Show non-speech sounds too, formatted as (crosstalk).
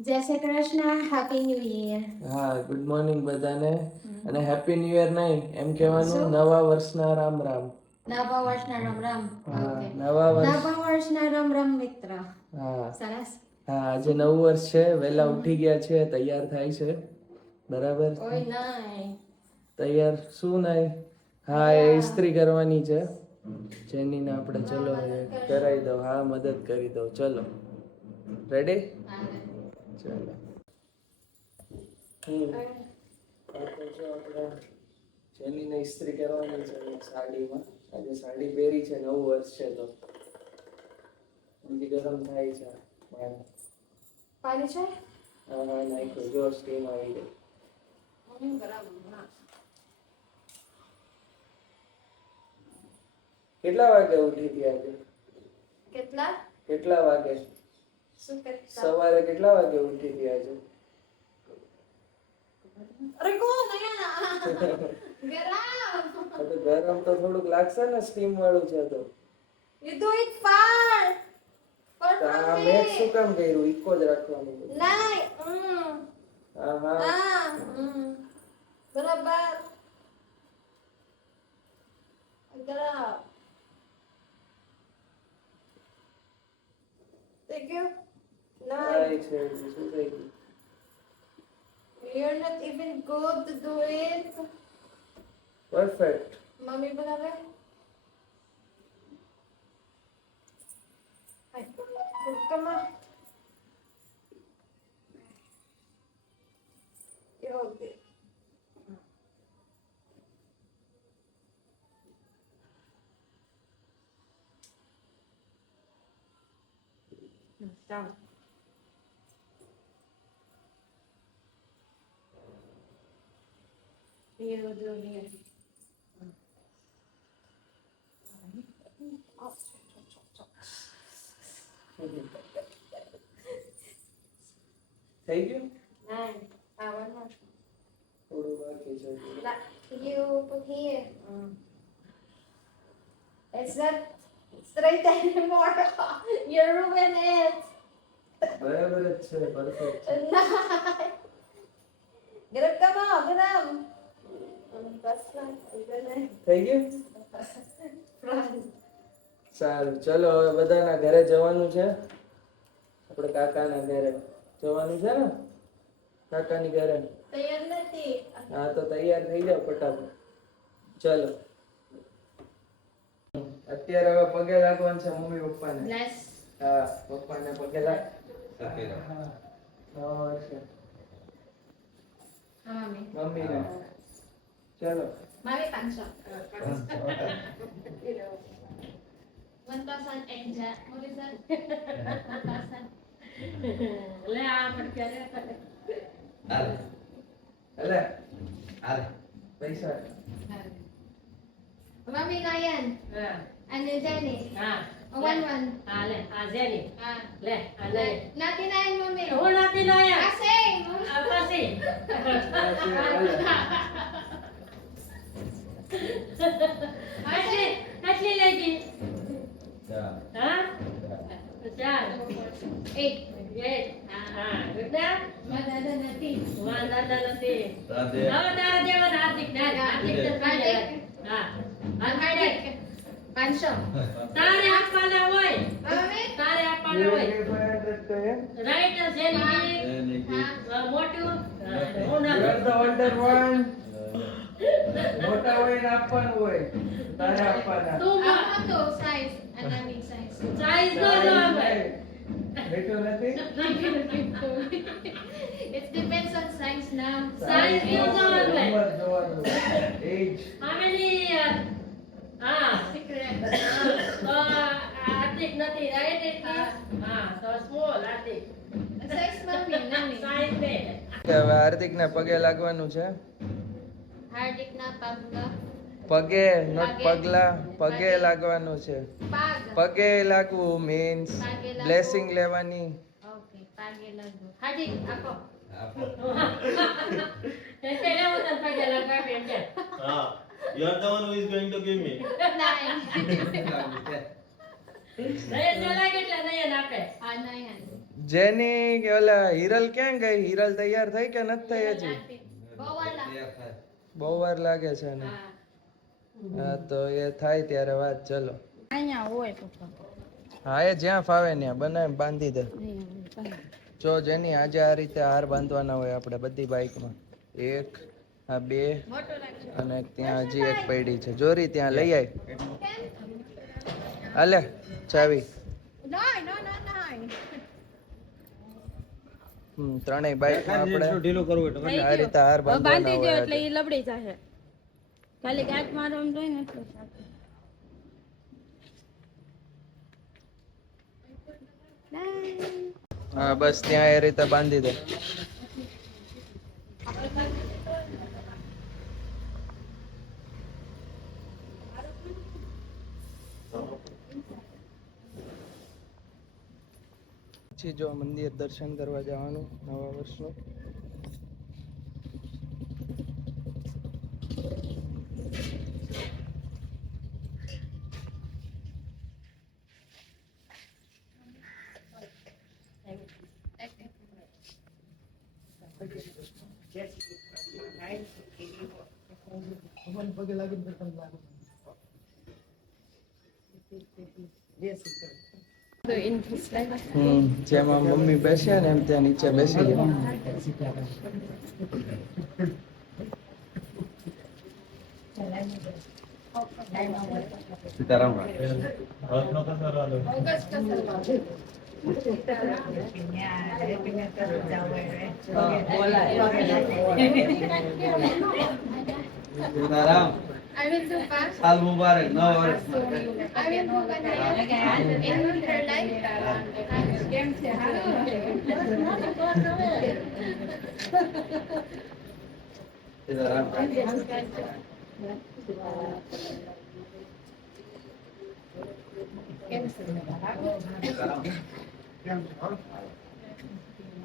Jai Shri Krishna happy new year હા good morning બધાને. અને હેપી ન્યુ યર નહીં એમ કહેવાનું નવા વર્ષના રામ રામ. નવા વર્ષના રામ રામ. નવા વર્ષ. નવા વર્ષના રામ રામ મિત્ર. હા. સરસ. હા આજે નવું વર્ષ છે વહેલા ઉઠી ગયા છે તૈયાર થાય છે. બરાબર? ઓય નાય. તૈયાર શું નાય? હા એ ઇસ્ત્રી કરવાની છે. જેનીને આપણે ચલો કરાવી દો હા મદદ કરી દો ચલો. રેડી ચલો. હમ. આ તો જો આપણે. જેનીને ઇસ્ત્રી કરવાની છે સાડીમાં. આજે સાડી પહેરી છે નવું વર્ષ છે તો. ગરમ થાય છે પાણી. પાણી છે? હા હા નાખ્યો. જો સ્ટીમ આવી ગઈ કેટલા વાગે ઉઠી હતી આજે? કેટલા? કેટલા વાગે? સવારે કેટલા વાગે ઉઠી ગયા છો? અરે કોણ ગરમ તો ગરમ તો થોડુંક લાગશે ને સ્ટીમ વાળું છે તો. You do it તો આ મેં શું કામ કર્યું? ઇકો જ રાખવાનું નહીં હા હા. હા બરાબર. ગરમ થઈ ગયું dictionaries or. You're not even good to do it. Perfect. Mami You're Ay, toma. Yo, Done. hold it. Down. You do here. થઈ ગયું Nine. Ah, one more. થોડું બાકી છે હજી. Like you put here. It's not straight anymore. you ruin it. બરાબર જ છે perfect છે Nine. Grab ka mo, થઈ ગયું સારું. ચલો હવે બધાના ઘરે જવાનું છે. આપણે કાકાના ઘરે જવાનું છે ને? કાકાની ઘરે? તૈયાર નથી. હા તો તૈયાર થઈ જાવ ફટાફટ. ચલો. અત્યારે હવે પગે લાગવાનું છે મમ્મી પપ્પાને. ને હા પપ્પાને પગે લાગ હા મમ્મી. મમ્મીને. ચલો મમ્મી પાંચસો One thousand and uh, what is that? One thousand. લે આ પડકે અલે પૈસા મમ્મી નાયન અને જેની one one હા નાતી નાયન મમ્મી આ same eight મારા નથી. પાંચસો. તારે આપવાના હોય. તારે આપવાના હોય. રાઈટ જેની મોટું હું. You ના are the older one. મોટા હોય ને આપવાનું હોય. તારે આપવાના. તું આ સાઈઝ size સાઈઝ સાઈઝ નો નથી (laughs) it depends on size now Size કેવું જોવાનું જોવાનું એજ how હા secret. આર્થિક નથી રાઈટ એટલે હા તો સ્મોલ આર્થિક size મમ્મી નાની સાઈઝ ને હવે હાર્દિક ને પગે લાગવાનું છે હાર્દિક ના પગ પગે નોટ પગલા પગે લાગવાનું છે. પગે. લાગવું મીન્સ બ્લેસિંગ લેવાની. ઓકે પાગે લાગુ હાર્દિક આપો એટલે લેવું તને પગે લગાવી એમ કે you are the one who is going to give me. (laughs) nine (laughs) નયન ને લાગે એટલે નયન આપે. આ નયન. જેની કે ઓલા હિરલ ક્યાં ગઈ? હિરલ તૈયાર થઈ કે નથી થઈ હજી? બહુ વાર લાગે. બહુ વાર લાગે છે ને હા તો એ થાય ત્યારે વાત ચલો. અહીંયા હોય પપ્પા હા એ જ્યાં ફાવે ત્યાં બનાવી બાંધી દે. જો જેની આજે આ રીતે હાર બાંધવાના હોય આપણે બધી બાઇકમાં એક આ બે અને ત્યાં હજી એક પૈડી છે. જોરી ત્યાં લઈ આય. હાલે ચાવી. હમ ત્રણેય બાઈક આપણે ઢીલું કરવું એટલે આ રીતે હાર બાંધવાના બાંધી હોય એટલે એ લબડી જશે ખાલી ગાંઠ મારવાનું જોઈએ ને એટલું સાચું હા, બસ ત્યાં એ રીતે બાંધી દે. પછી જો મંદિર દર્શન કરવા જવાનું નવા વર્ષનું. હમ જેમાં મમ્મી બેસે ને એમ ત્યાં નીચે બેસી જાય સીતારામ રથનો કસર વાળો સીતારામ સાલ મુબારક નવ વર્ષ